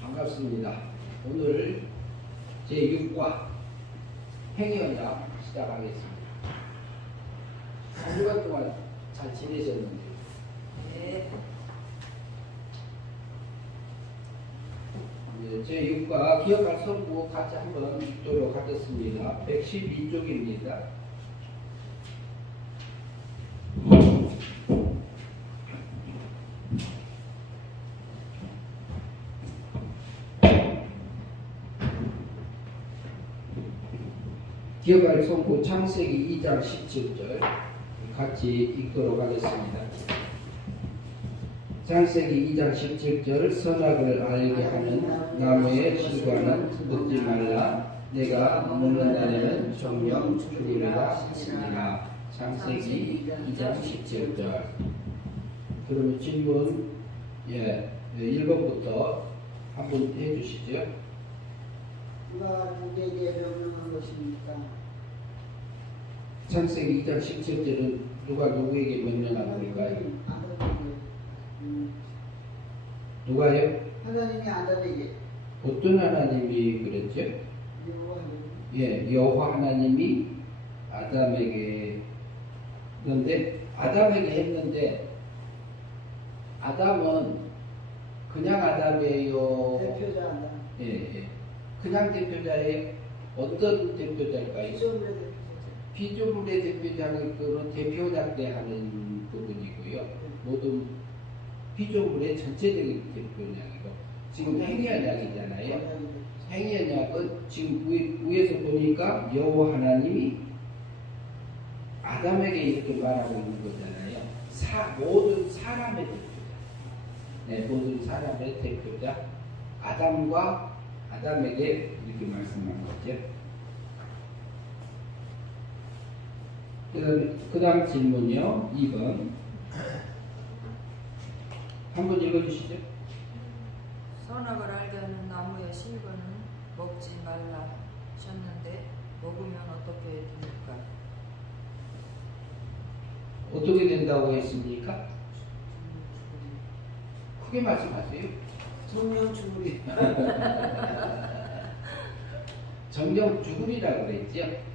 반갑습니다. 오늘 제6과 행위언약 시작하겠습니다. 한 주간 동안 잘 지내셨는데요? 네. 제6과 기억할 성구 같이 한번 읽도록 하겠습니다. 112쪽입니다. 기억할 성구 창세기 2장 17절 같이 읽도록 하겠습니다. 창세기 2장 17절 선악을 알게 하는 나무의 실과는 먹지 말라. 내가 먹는 날에는 정령 죽으리라 하시니라. 창세기 2장 17절. 그러면 질문 1번부터 한번 해주시죠. 누가 누구에게 명령한 것입니까? 창세기 2장 17절은 누가 누구에게 명령한 걸까요? 누가요? 하나님이 아담에게. 어떤 하나님이 그랬죠? 여호와 하나님이 아담에게. 그런데 아담에게 했는데 아담은 그냥 아담이에요. 대표자 아담. 그냥 대표자의 어떤 대표자일까요? 피조물의 대표자는 그런 대표자 때 하는 부분이고요. 모든 피조물의 전체적인 대표자이고 지금 행위언약이잖아요. 행위언약은 지금 위에서 보니까 여호와 하나님이 아담에게 이렇게 말하고 있는 거잖아요. 모든 사람의 대표자. 모든 사람의 대표자 아담에게 이렇게 말씀한 거죠. 그 다음 질문이요. 2번. 한번 읽어주시죠. 선악을 알게 하는 나무의 실과는 먹지 말라 하셨는데 먹으면 어떻게 됩니까? 어떻게 된다고 했습니까? 크게 말씀하세요. 정령 죽으리. 정령 죽으리라고 그랬죠.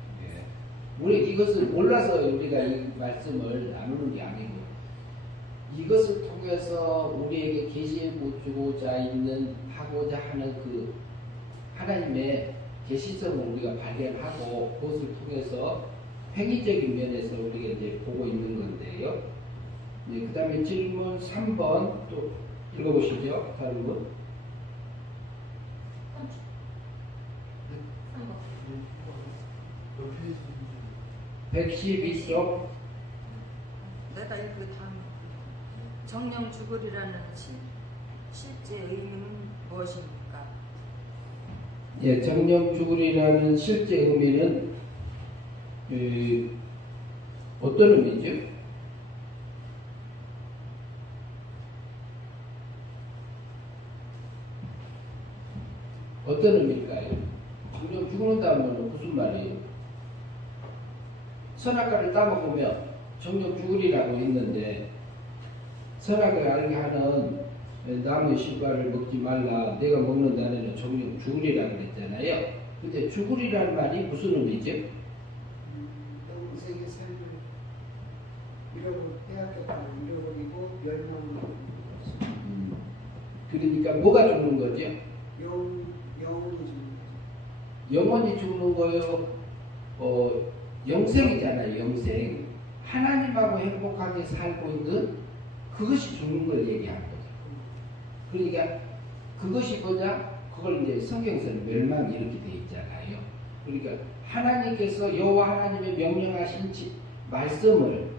우리 이것을 몰라서 우리가 이 말씀을 나누는 게 아니고 이것을 통해서 우리에게 계시해 주고자 있는 하고자 하는 그 하나님의 계시성을 우리가 발견하고 그것을 통해서 행위적인 면에서 우리가 이제 보고 있는 건데요. 그 다음에 질문 3번 또 읽어보시죠. 다른 분. 112쪽. 내가 이거 다 정령 죽으리라는 실제 의미는 무엇입니까? 정령 죽으리라는 실제 의미는 어떤 의미죠? 어떤 의미일까요? 정령 죽는다면 무슨 말이에요? 선악과를 따먹으면 정령 죽으리라고 했는데 선악을 알게 하는 나무의 실과를 먹지 말라. 내가 먹는 날에는 정령 죽으리라고 그랬잖아요. 근데 죽으리라는 말이 무슨 의미죠? 영생의 삶을 잃어버리고 멸망하는 것입니다. 그러니까 뭐가 죽는 거죠? 영원히 죽는 거죠. 영원히 죽는 거요. 영생이잖아요. 영생. 하나님하고 행복하게 살고 있는 그것이 죽는 걸 얘기하는 거죠. 그러니까 그것이 뭐냐? 그걸 이제 성경에서는 멸망 이렇게 돼 있잖아요. 그러니까 하나님께서 여호와 하나님의 명령하신 말씀을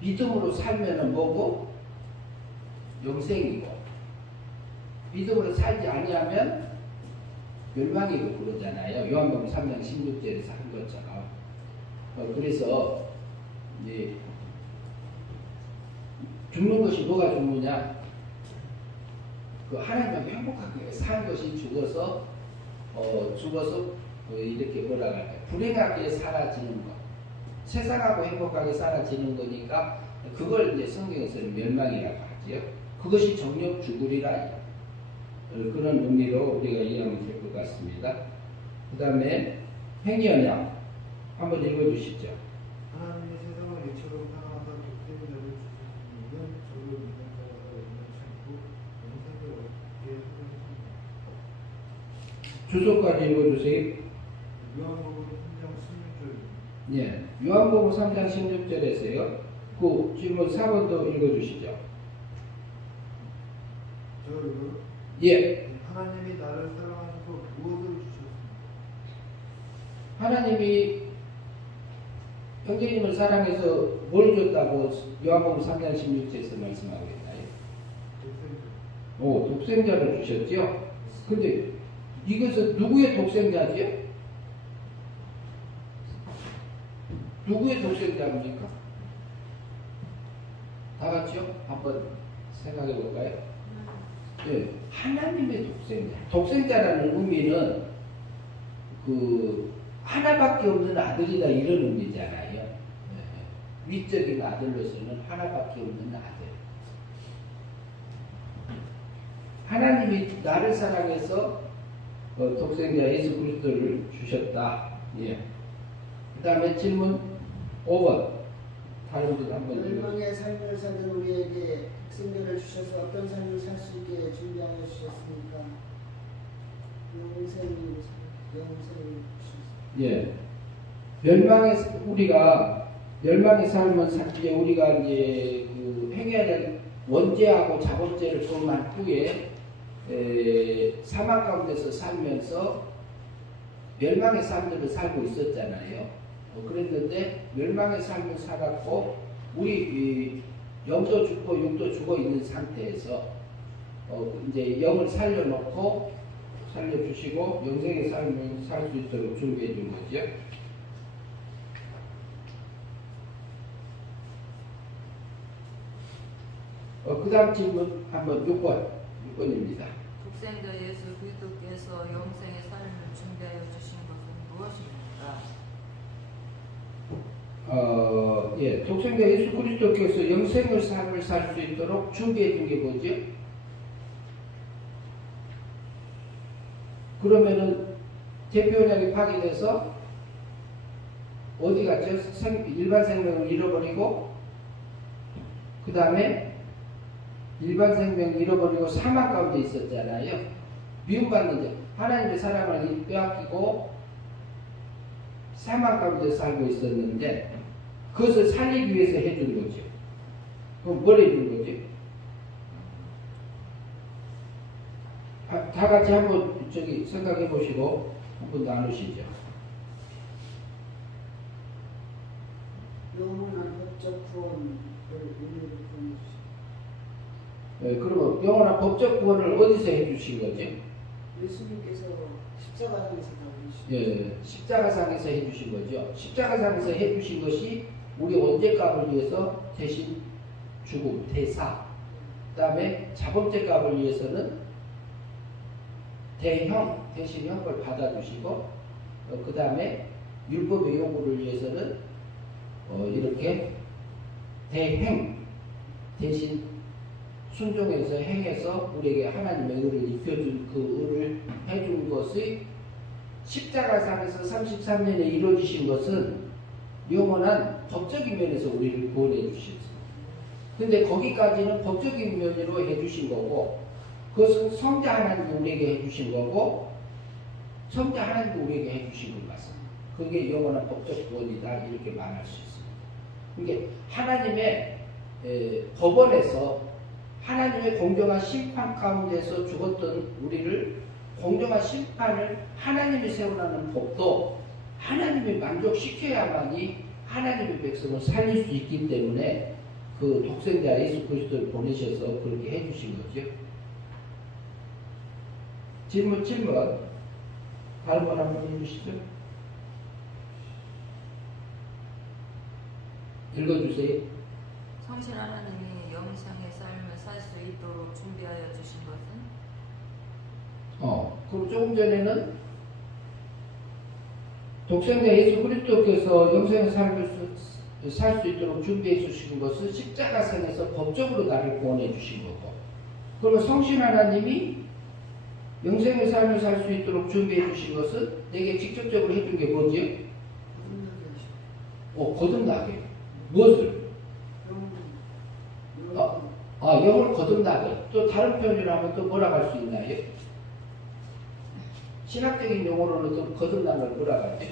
믿음으로 살면은 뭐고? 영생이고 믿음으로 살지 아니하면 멸망이고 그러잖아요. 요한복음 3장 16절에서 한 것처럼. 그래서 이제 죽는 것이 뭐가 죽느냐? 그 하나님하고 행복하게 산 것이 죽어서 이렇게 뭐라 할까요? 불행하게 사라지는 것. 세상하고 행복하게 살아지는 거니까 그걸 이제 성경에서는 멸망이라고 하지요. 그것이 정력 죽으리라. 그런 의미로 우리가 이해하면 될 것 같습니다. 그 다음에 행위언약 한번 읽어주시죠. 하나님이 세상을 이처럼 사랑하사 독생자를 주시는 저를 믿는 자마다 영원치 않고 영생을 얻게 하셨습니다. 주소까지 읽어주세요. 요한복음 3장 16절. 예, 요한복음 3장 16절에서요. 그 질문 4번도 읽어주시죠. 저를 예, 하나님이 나를 사랑하셔서 무엇을 주셨습니까? 하나님이 형제님을 사랑해서 뭘 줬다고 요한복음 3장 16절에서 말씀하고 있나요? 독생자. 오, 독생자를 주셨죠? 근데 이것은 누구의 독생자지요? 누구의 독생자입니까? 다 같이요? 한번 생각해 볼까요? 예, 하나님의 독생자. 독생자라는 의미는 그 하나밖에 없는 아들이다 이런 의미잖아요. 예, 위적인 아들로서는 하나밖에 없는 아들. 하나님이 나를 사랑해서 독생자 예수 그리스도를 주셨다. 예. 그 다음에 질문 5번. 다른 분 한번 읽어주세요. 멸망의 삶을 사는 우리에게 독생자를 주셔서 어떤 삶을 살 수 있게 준비하여 주셨습니까? 영생을 주셨습니다. 예. 우리가 멸망의 삶은 이제 우리가 이제 그 행해야 원죄하고 자본죄를 범한 후에 사망 가운데서 살면서 멸망의 삶들을 살고 있었잖아요. 그랬는데 멸망의 삶을 살았고 우리 영도 죽고 육도 죽어 있는 상태에서 이제 영을 살려놓고 살려주시고 영생의 삶을 살 수 있도록 준비해 준 거죠. 그 다음 질문 한번 6번입니다. 독생자 예수 그리스도께서 영생의 삶을 준비하여 주신 것은 무엇입니까? 예, 독생자 예수 그리스도께서 영생의 삶을 살 수 있도록 준비해 준 게 뭐죠? 그러면은 대표원약이 파괴돼서 어디 갔죠? 일반 생명을 잃어버리고 그 다음에 일반 생명을 잃어버리고 사망 가운데 있었잖아요. 미움받는 자, 하나님의 사랑을 빼앗기고 사망 가운데 살고 있었는데 그것을 살리기 위해서 해준 거죠. 그럼 뭘 해준 거지? 다 같이 한번 생각해 보시고 한번 나누시죠. 영원한 법적 구원을 우리에게 보내주셨습니다. 네, 그러면 영원한 법적 구원을 어디서 해주신 거죠? 예수님께서 십자가상에서 나오셨습니다. 예, 십자가상에서 해주신 거죠. 십자가상에서 해주신 것이 우리 원죄값을 위해서 대신 죽음, 대사. 그 다음에 자범죄값을 위해서는 대형, 대신 형벌 받아주시고, 그 다음에 율법의 요구를 위해서는 이렇게 대행, 대신 순종해서 행해서 우리에게 하나님의 의를 입혀준 그 의를 해준 것이 십자가상에서 33년에 이루어지신 것은 영원한 법적인 면에서 우리를 구원해 주셨습니다. 근데 거기까지는 법적인 면으로 해주신 거고 그것은 성자 하나님이 우리에게 해주신 거고 성자 하나님이 우리에게 해주신 것 같습니다. 그게 영원한 법적 구원이다 이렇게 말할 수 있습니다. 그러니까 하나님의 법원에서 하나님의 공정한 심판 가운데서 죽었던 우리를 공정한 심판을 하나님이 세우라는 법도 하나님이 만족시켜야만이 하나님의 백성을 살릴 수 있기 때문에 그 독생자 예수 그리스도를 보내셔서 그렇게 해주신 거죠. 질문 다른 분 한번 해주시죠. 읽어주세요. 성신 하나님이 영생의 삶을 살 수 있도록 준비하여 주신 것은? 그럼 조금 전에는 독생자 예수 그리스도께서 영생의 삶을 살 수 있도록 준비해 주신 것은 십자가상에서 법적으로 나를 구원해 주신 거고, 그러면 성신 하나님이 영생의 삶을 살 수 있도록 준비해 주신 것은 내게 직접적으로 해준 게 뭐지요? 거듭나게. 무엇을? 영을 거듭나게. 또 다른 표현으로 하면 또 뭐라고 할 수 있나요? 신학적인 용어로는 또 거듭난 걸 뭐라고 하죠?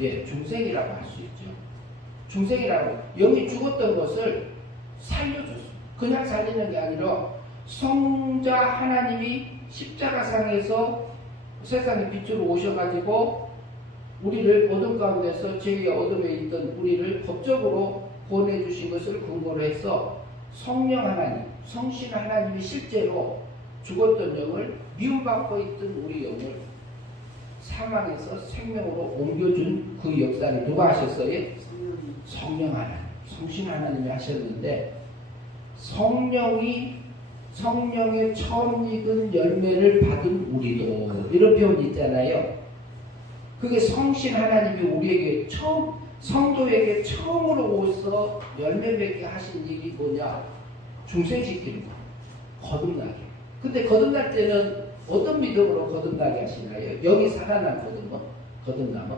예, 중생이라고 할 수 있죠. 중생이라고. 영이 죽었던 것을 살려줬어. 그냥 살리는 게 아니라 성자 하나님이 십자가상에서 세상의 빛으로 오셔가지고 우리를 어둠 가운데서 죄와 어둠에 있던 우리를 법적으로 구원해 주신 것을 근거로 해서 성령 하나님, 성신 하나님이 실제로 죽었던 영을 미움받고 있던 우리 영을 사망에서 생명으로 옮겨준 그 역사를 누가 하셨어요? 성령 하나님, 성신 하나님이 하셨는데, 성령의 처음 익은 열매를 받은 우리도, 이런 표현이 있잖아요. 그게 성신 하나님이 우리에게 성도에게 처음으로 오셔서 열매 맺게 하신 일이 뭐냐? 중생시키는 거. 거듭나게. 근데 거듭날 때는 어떤 믿음으로 거듭나게 하시나요? 여기 살아난 거듭남은?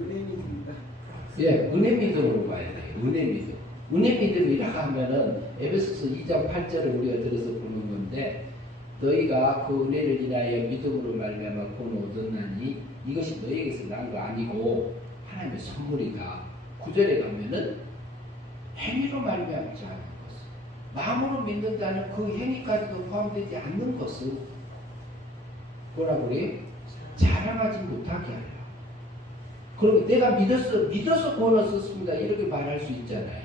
은혜 믿음입니다. 예, 은혜 믿음으로 봐야 돼요. 은혜 믿음. 은혜 믿음이라 하면은 에베소서 2장 8절을 우리가 들어서 보는 건데, 너희가 그 은혜를 인하여 믿음으로 말미암아 구원 얻었나니 이것이 너희에게서 난 거 아니고 하나님의 선물이다. 9절에 가면은 행위로 말미암지 않은 것을, 마음으로 믿는 자는 그 행위까지도 포함되지 않는 것을 뭐라고 그래요? 자랑하지 못하게 하라. 그러면 내가 믿어서 구원 얻었습니다 이렇게 말할 수 있잖아요.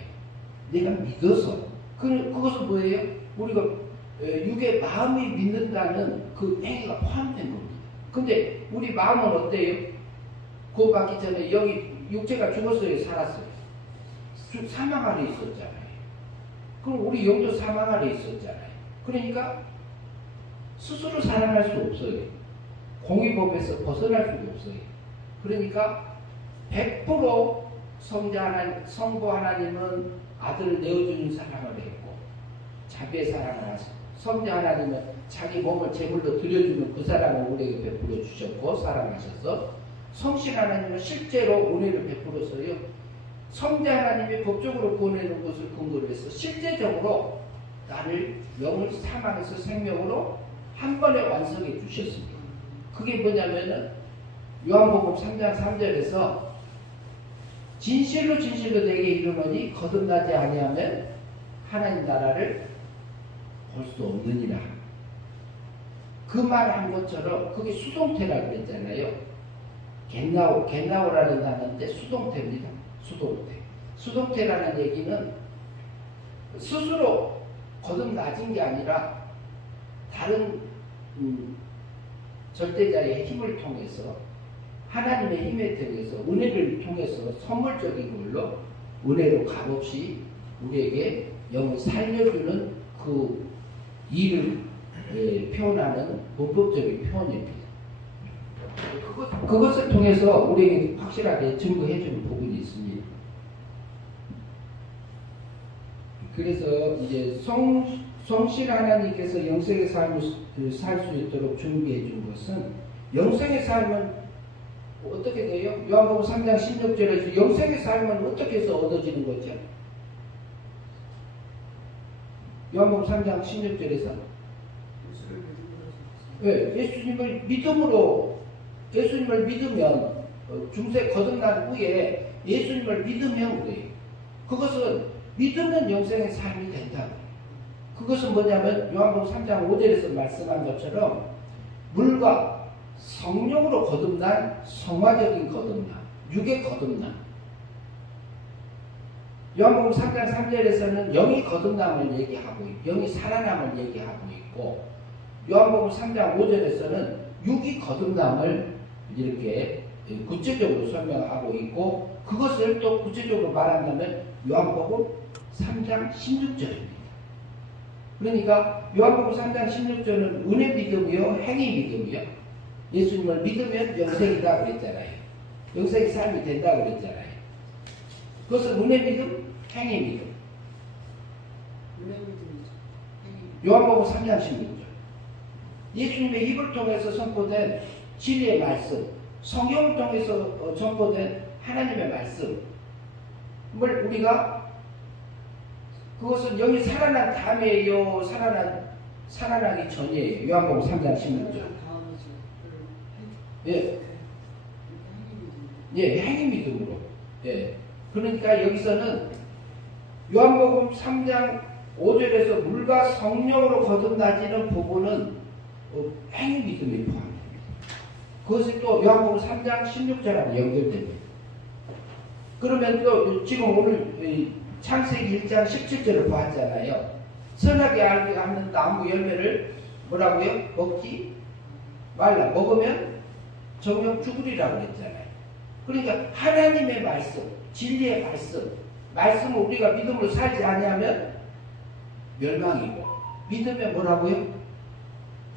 내가 믿어서. 그것은 뭐예요? 우리가 육의 마음이 믿는다는 그 행위가 포함된 겁니다. 근데 우리 마음은 어때요? 구원받기 전에 여기 육체가 죽었어요? 살았어요? 사망 아래 있었잖아요. 그럼 우리 영도 사망 아래 있었잖아요. 그러니까 스스로 살아날 수 없어요. 공의법에서 벗어날 수가 없어요. 그러니까 100% 성부 하나님은 아들을 내어주는 사랑을 했고, 자비의 사랑을 하시고, 성자 하나님은 자기 몸을 제물로 드려주는 그 사랑을 우리에게 베풀어 주셨고 사랑하셔서, 성신 하나님은 실제로 은혜를 베풀어서요, 성자 하나님이 법적으로 구원해놓은 것을 근거로 해서 실제적으로 나를 영을 사망에서 생명으로 한 번에 완성해 주셨습니다. 그게 뭐냐면은 요한복음 3장 3절에서 진실로 내게 이르노니 거듭나지 아니하면 하나님 나라를 볼 수 없느니라. 그 말 한 것처럼 그게 수동태라고 그랬잖아요. 겟나오라는 단어인데 수동태입니다. 수동태라는 얘기는 스스로 거듭나진 게 아니라 다른 절대자의 힘을 통해서, 하나님의 힘에 통해서, 은혜를 통해서 선물적인 걸로 은혜로 값없이 우리에게 영을 살려주는 그 일을 표현하는 문법적인 표현입니다. 그것을 통해서 우리에게 확실하게 증거해주는 부분이 있습니다. 그래서 이제 성실 하나님께서 영생의 삶을 살 수 있도록 준비해 준 것은, 영생의 삶은 어떻게 돼요? 요한복음 3장 16절에서 영생의 삶은 어떻게 해서 얻어지는 거죠? 요한복음 3장 16절에서 예수님을 믿으면 중세 거듭난 후에 예수님을 믿으면 그래요. 그것은 믿으면 영생의 삶이 된다. 그것은 뭐냐면 요한복음 3장 5절에서 말씀한 것처럼 물과 성령으로 거듭난 성화적인 거듭남, 육의 거듭남. 요한복음 3장 3절에서는 영이 거듭남을 얘기하고 영이 살아남을 얘기하고 있고, 요한복음 3장 5절에서는 육이 거듭남을 이렇게 구체적으로 설명하고 있고, 그것을 또 구체적으로 말한다면 요한복음 3장 16절입니다. 그러니까 요한복음 3장 16절은 은혜 믿음이요 행위 믿음이요. 예수님을 믿으면 영생이다 그랬잖아요. 영생의 삶이 된다 그랬잖아요. 그것은 은혜 믿음, 행위 믿음. 은혜 믿음이죠. 요한복음 3장 16절. 예수님의 입을 통해서 선포된 진리의 말씀, 성경을 통해서 선포된 하나님의 말씀을 우리가 그것은 영이 살아난 다음이에요, 살아나기 전이에요. 요한복음 3장 16절. 다음이죠. 예, 예, 행위 믿음으로. 예. 그러니까 여기서는 요한복음 3장 5절에서 물과 성령으로 거듭나지는 부분은 행위 믿음이 포함됩니다. 그것이 또 요한복음 3장 16절하고 연결됩니다. 그러면 또 지금 오늘 창세기 1장 17절을 보았잖아요. 선하게 알게 하는 나무 열매를 뭐라고요? 먹지 말라. 먹으면 정령 죽으리라고 했잖아요. 그러니까 하나님의 말씀, 진리의 말씀을 우리가 믿음으로 살지 아니하면 멸망이고, 믿으면 뭐라고요?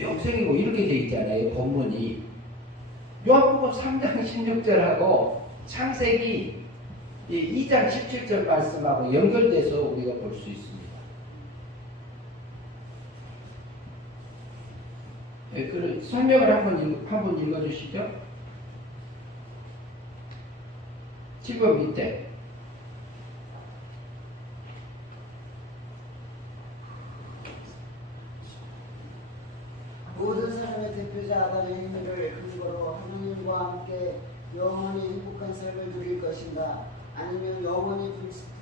영생이고, 이렇게 돼 있잖아요, 본문이. 요한복음 3장 16절하고 창세기 2장 17절 말씀하고 연결돼서 우리가 볼 수 있습니다. 네, 그 설명을 한번 읽어주시죠. 7번 밑에. 모든 사람의 대표자 아담의 행위를 근거로 하나님과 함께 영원히 행복한 삶을 누릴 것인가, 아니면 영원히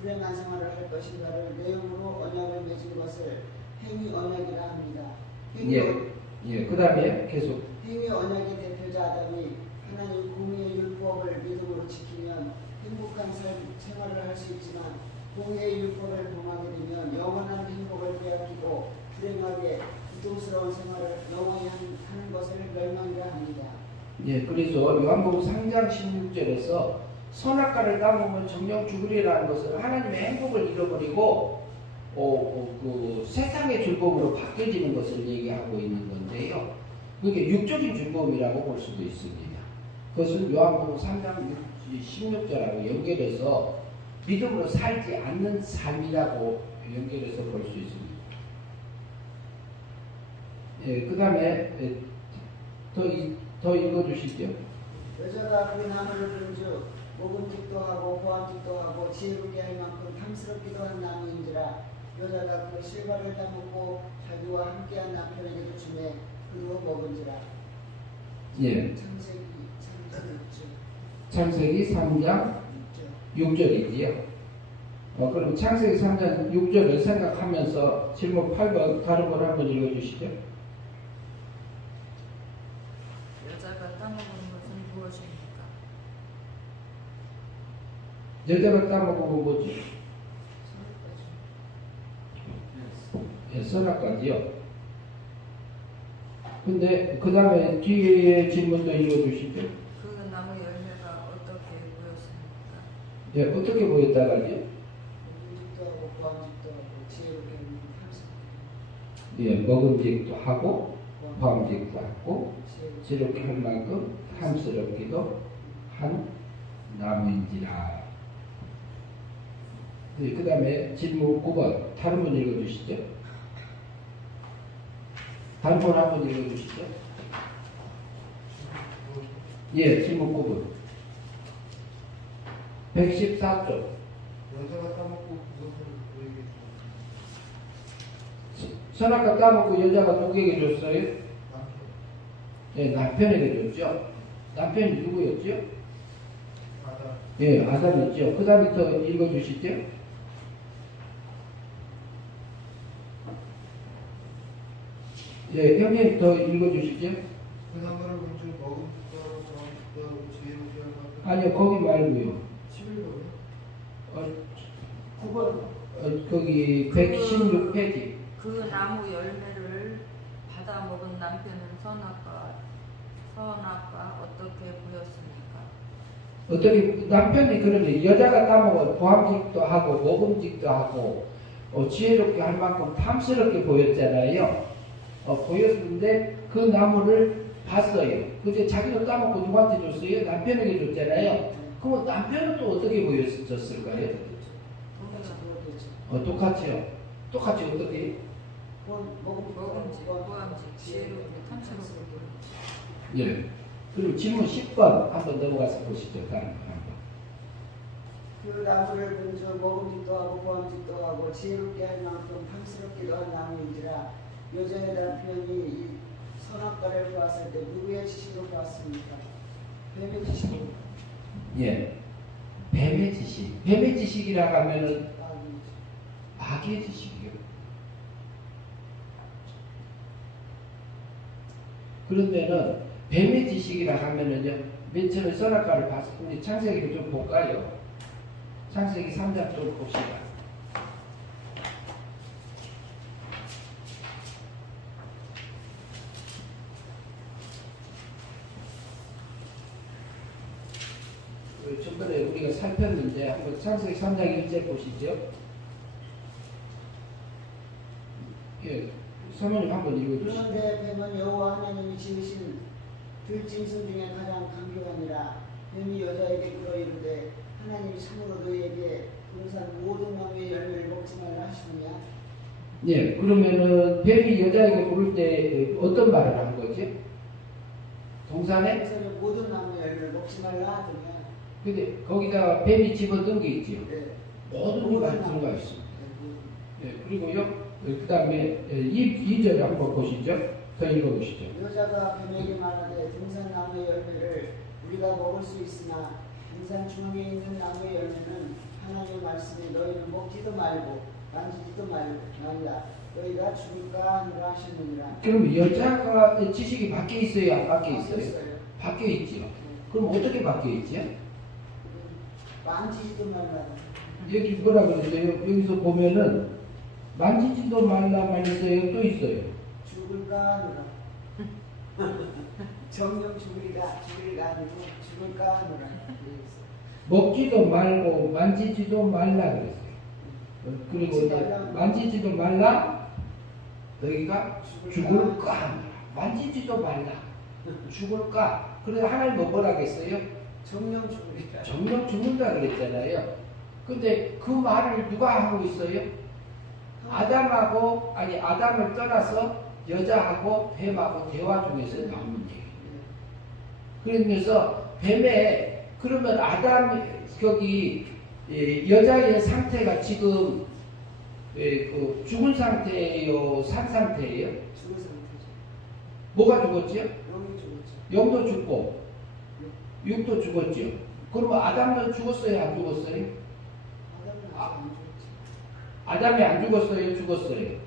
불행한 생활을 할 것인가를 내용으로 언약을 맺은 것을 행위 언약이라 합니다. 예, 그 다음에 계속. 행위 언약의 대표자 아담이 하나님 공의의 율법을 믿음으로 지키면 행복한 생활을 할 수 있지만, 공의의 율법을 범하게 되면 영원한 행복을 빼앗기고 불행하게 고통스러운 생활을 영원히 하는 것을 멸망이라 합니다. 예, 그래서 요한복음 3장 16절에서 선악과를 따먹으면 정령 죽으리라는 것은 하나님의 행복을 잃어버리고 그 세상의 즐거움으로 바뀌어지는 것을 얘기하고 있는 건데요. 그게 육적인 즐거움이라고 볼 수도 있습니다. 그것은 요한복음 3장 16절하고 연결해서 믿음으로 살지 않는 삶이라고 연결해서 볼 수 있습니다. 예, 그 다음에 더 읽어주시죠. 여자가 그 나무를 본즉 먹음직도 하고 보암직도 하고 지혜롭게 할 만큼 탐스럽기도 한 나무인지라, 여자가 그 실과를 따먹고 자기와 함께한 남편에게도 주매 그도 먹은지라. 예. 창세기 3장 6절이지요. 그럼 창세기 3장 6절을 생각하면서 질문 8번 다른 걸 한번 읽어주시죠. 여자가 따먹은 것은 무엇입니까? 여자가 따먹은 뭐지? 예, 선악과지요. 근데 그 다음에 뒤에 질문도 읽어주시죠. 그 나무 열매가 어떻게 보였습니까? 예, 어떻게 보였다가요? 먹음직도 하고 보암직도 하고 지혜롭게 탐스럽게. 예, 먹음직도 하고 보암직도 하고 지혜롭게 할 만큼 탐스럽기도 한 나무인지라. 네, 그 다음에 질문 9번 다른 분 읽어주시죠. 다른 분 한번 읽어주시죠. 예, 질문 9번 114쪽. 여자가 따먹고 그것을 누구에게 줬습니까? 선악과 따먹고 여자가 누구에게 줬어요? 남편. 예, 남편에게 줬죠. 남편이 누구였죠? 아담. 예, 아담이죠. 그 다음에 더 읽어주시죠. 예, 형님 더 읽어주시죠. 그 나무를 본즉 먹음직도 하고 보암직도 하고 지혜롭게 할 만큼. 아니요, 거기 말고요. 11번이요? 9번, 거기 116페이지. 그 나무 열매를 받아 먹은 남편은 선악과 어떻게 보였습니까? 어떻게 남편이 그러니 여자가 따먹어 보암직도 하고 먹음직도 하고 지혜롭게 할 만큼 탐스럽게 보였잖아요. 보였는데 그 나무를 봤어요. 근데 자기도 따먹고 누구한테 줬어요? 남편에게 줬잖아요. 그럼 남편은 또 어떻게 보였었을까요? 똑같죠. 똑같이 어떻게? 먹음직, 보암직, 지혜롭게 탐스럽게 보여. 예. 그리고 질문 10번 한번 넘어가서 보시죠. 다음 한번. 그 나무를 본저 먹음직도 하고 보암직도 하고 지혜롭게 할 만큼 탐스럽기도 한 나무인지라 여자의 남편이 이 선악과를 보았을 때 누구의 지식으로 보았습니까? 뱀의 지식으로. 예. 뱀의 지식. 뱀의 지식이라고 하면은 아니죠. 악의 지식이요. 그러면은 뱀의 지식이라 하면은요. 맨 처음에 선악과를 봤을 때 우리 창세기를 좀 볼까요? 창세기 3장 좀 봅시다. 전번에 우리가 살폈는데 한번 창세기 3장 1절 보시죠. 예, 사모님 한번 읽어주시죠. 그런데 뱀은 여호와 하나님이 지으신 들짐승 중에 가장 강교하니라. 뱀이 여자에게 그러이르되 하나님이 참으로 너희에게 동산 모든 나무의 열매를 먹지 말라 하시느냐. 예, 그러면은 뱀이 여자에게 물을 때 어떤 말을 한 거지? 동산에? 동산의 모든 나무의 열매를 먹지 말라 하더냐. 근데 거기다가 뱀이 집어든 게 있죠. 네. 모든 게 다 들어가 있습니다. 예, 그리고요, 그 다음에 2절 한번 보시죠. 더 읽어보시죠. 여자가 뱀에게 말하되 등산 나무의 열매를 우리가 먹을 수 있으나 등산 중앙에 있는 나무의 열매는 하나님의 말씀에 너희는 먹지도 말고 만지지도 말라. 너희가 죽을까 하느라 하셨느니라. 그럼 여자가 지식이 밖에 있어요? 안 밖에 있어요? 바뀌었어요. 밖에 있죠. 그럼 어떻게 밖에 있지? 만지지도 말라. 여기 뭐라 그랬어요? 여기서 보면은 만지지도 말라 말했어요. 또 있어요. 죽을까 하느라. 정령 죽으리가 아니고 죽을까 하느라. 먹지도 말고 만지지도 말라 그랬어요. 그리고 이제 만지지도 말라 너희가 죽을까 하느라. 만지지도 말라 죽을까. 그래서 하나님 뭐라 그랬어요? 정령 죽으리가. 정령 죽는다 그랬잖아요. 근데 그 말을 누가 하고 있어요? 아담을 떠나서 여자하고 뱀하고 대화 중에서 나오는 얘기예요. 그러면서 뱀에 그러면 거기 여자의 상태가 지금 그 죽은 상태예요, 산 상태예요? 죽은 상태죠. 뭐가 죽었죠? 영이 죽었죠. 영도 죽고 육도 죽었죠. 그럼 아담은 죽었어요, 안 죽었어요? 아담은 아직 안 죽었죠. 아담이 안 죽었어요, 죽었어요?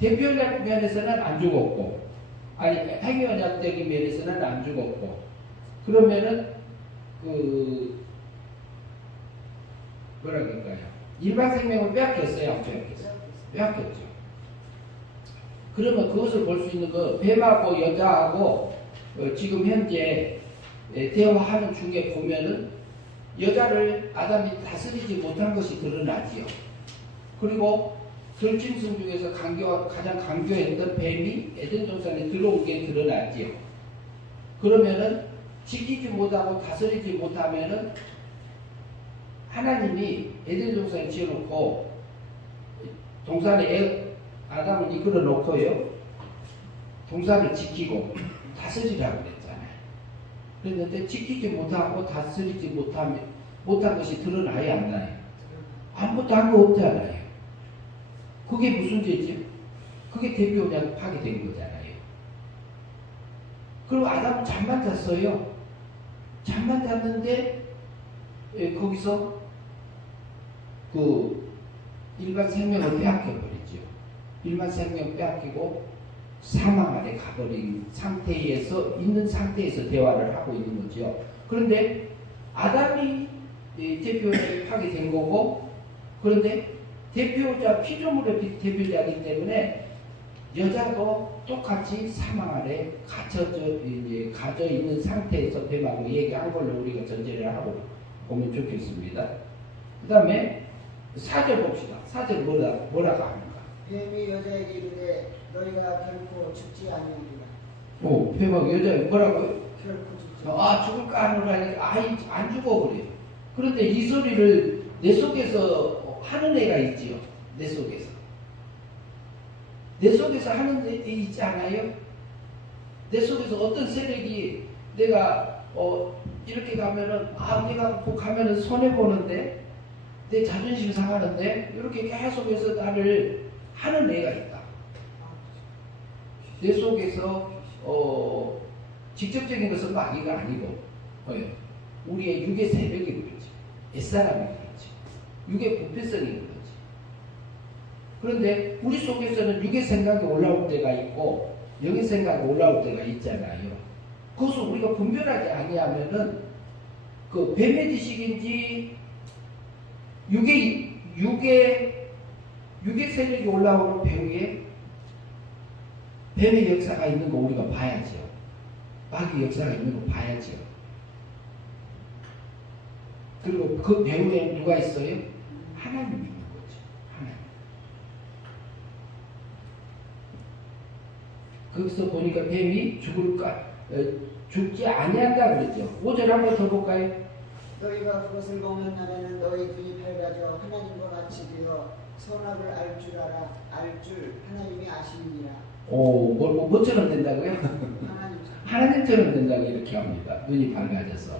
대표적 면에서는 안 죽었고, 아니 행위언약적인 면에서는 안 죽었고, 그러면은 뭐라 그럴까요? 일반 생명을 빼앗겼어요, 안 빼앗겼어요? 빼앗겼죠. 그러면 그것을 볼 수 있는 거 뱀하고 여자하고 지금 현재 대화하는 중에 보면은 여자를 아담이 다스리지 못한 것이 드러나지요. 그리고 들짐승 중에서 가장 강교했던 뱀이 에덴 동산에 들어온 게 드러나지요. 그러면은 지키지 못하고 다스리지 못하면은 하나님이 에덴 동산에 지어놓고 동산에 아담을 이끌어 놓고요. 동산을 지키고 다스리라고 그랬잖아요. 그랬는데 지키지 못하고 다스리지 못한 것이 드러나야 안 나요. 아무것도 한 거 없잖아요. 그게 무슨 죄지? 그게 대표적 파괴된 거잖아요. 그리고 아담은 잠만 잤어요. 잠만 잤는데 거기서 그 일반 생명을 빼앗겨버리죠. 일반 생명 빼앗기고 사망 안에 가버린 있는 상태에서 대화를 하고 있는 거죠. 그런데 아담이 대표적이 파괴된 거고, 그런데 대표자, 피조물의 대표자이기 때문에 여자도 똑같이 사망 안에 갇혀 있는 상태에서 뱀하고 얘기한 걸로 우리가 전제를 하고 보면 좋겠습니다. 그 다음에 4절 봅시다. 4절 뭐라고 합니까? 뱀이 여자에게 이르되 너희가 결코 죽지 아니하리라. 오, 뱀하고 여자 뭐라고요? 결코 죽지 아, 죽을까 하노라니까 안 죽어버려요. 그런데 이 소리를 내 속에서 하는 애가 있지요. 내 속에서. 내 속에서 하는 애 있지 않아요? 내 속에서 어떤 세력이 내가 이렇게 가면은 내가 꼭 가면은 손해 보는데 내 자존심 상하는데 이렇게 계속해서 나를 하는 애가 있다. 내 속에서 직접적인 것은 마귀가 아니고 우리의 육의 새벽이 그렇지. 옛사람이 그렇지. 육의 부패성이 그렇지. 그런데 우리 속에서는 육의 생각이 올라올 때가 있고 영의 생각이 올라올 때가 있잖아요. 그것을 우리가 분별하지 아니하면은 그 뱀의 지식인지 육의 세력이 올라오는 배후에 뱀의 역사가 있는 거 우리가 봐야죠. 마귀 역사가 있는 거 봐야죠. 그리고 그 배후에 누가 있어요? 하나님이 있는 거죠. 하나님. 거기서 보니까 뱀이 죽지 아니한다 그랬죠. 5절 한번 더 볼까요? 너희가 그것을 먹는 날에는 너희 눈이 밝아져 하나님과 같이 되어 선악을 알 줄 하나님이 아시느니라. 뭐처럼 된다고요? 하나님 하나님처럼 된다고 이렇게 합니다. 눈이 밝아져서.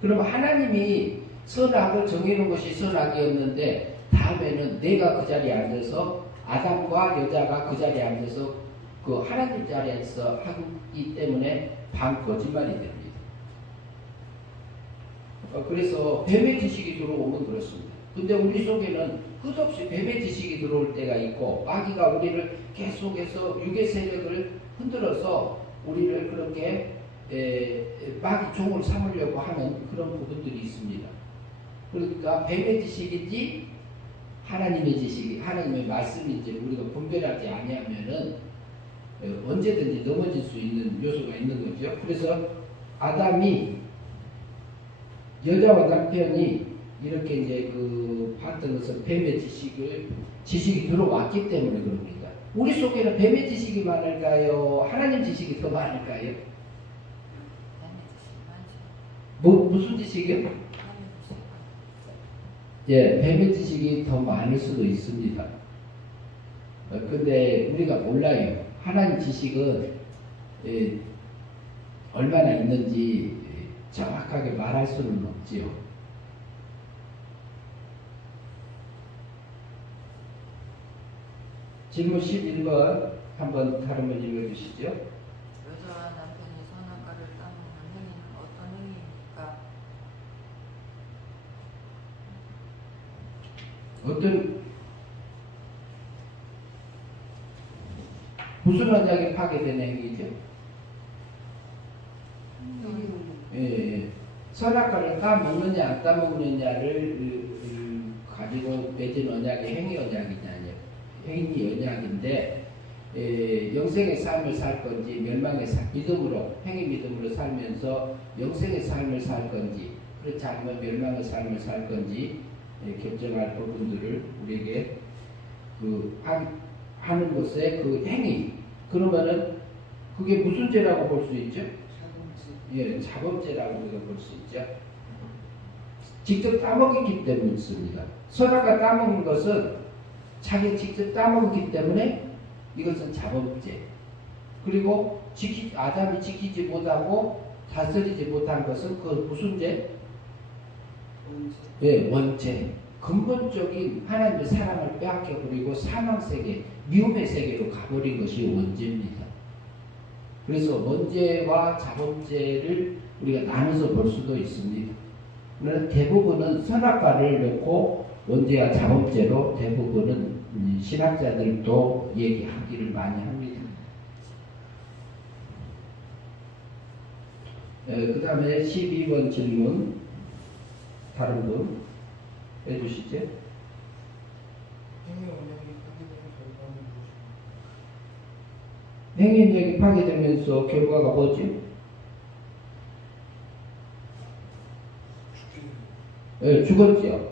그럼 하나님이 선악을 정해놓은 것이 선악이었는데 다음에는 내가 그 자리에 앉아서 아담과 여자가 그 자리에 앉아서 그 하나님 자리에서 하기 때문에 반 거짓말이 됩니다. 그래서 뱀의 지식이 들어오면 그렇습니다. 근데 우리 속에는 끝없이 뱀의 지식이 들어올 때가 있고 마귀가 우리를 계속해서 육의 세력을 흔들어서 우리를 그렇게 마귀 종을 삼으려고 하는 그런 부분들이 있습니다. 그러니까 뱀의 지식인지 하나님의 지식이 하나님의 말씀인지 우리가 분별하지 아니하면은 언제든지 넘어질 수 있는 요소가 있는 거죠. 그래서 아담이 여자와 남편이 이렇게 이제 봤던 것은 뱀의 지식이 들어왔기 때문에 그럽니다. 우리 속에는 뱀의 지식이 많을까요? 하나님 지식이 더 많을까요? 무슨 지식이요? 예, 뱀의 지식이 더 많을 수도 있습니다. 근데 우리가 몰라요. 하나님 지식은 얼마나 있는지 정확하게 말할 수는 없지요. 질문 11번 한번 다른 번 읽어주시죠. 여자와 남편이 선악과를 따먹는 행위는 어떤 행위입니까? 무슨 언약이 파괴된 행위죠? 예. 선악과를 따먹느냐 안 따먹느냐를 가지고 맺은 언약이 행위 언약이냐 행위 언약인데 영생의 삶을 살 건지 멸망의 행위 믿음으로 살면서 영생의 삶을 살 건지 그렇지 않으면 멸망의 삶을 살 건지 결정할 부분들을 우리에게 하는 것의 그 행위 그러면은 그게 무슨 죄라고 볼 수 있죠? 예, 자범죄라고 우리가 볼 수 있죠. 직접 따먹기 때문에 있습니다. 선악과 따먹는 것은 자기가 직접 따먹기 때문에 이것은 자범죄. 그리고 아담이 지키지 못하고 다스리지 못한 것은 그 무슨 죄? 예, 원죄. 근본적인 하나님의 사랑을 빼앗겨버리고 사망세계, 미움의 세계로 가버린 것이 원죄입니다. 그래서 원죄와 자범죄를 우리가 나눠서 볼 수도 있습니다. 그러나 대부분은 선악과를 넣고 원죄와 자범죄로 대부분은 신학자들도 얘기하기를 많이 합니다. 그 다음에 12번 질문 다른 분 해주시죠. 행위 언약이 파괴되면서 결과가 뭐지? 예, 죽었죠.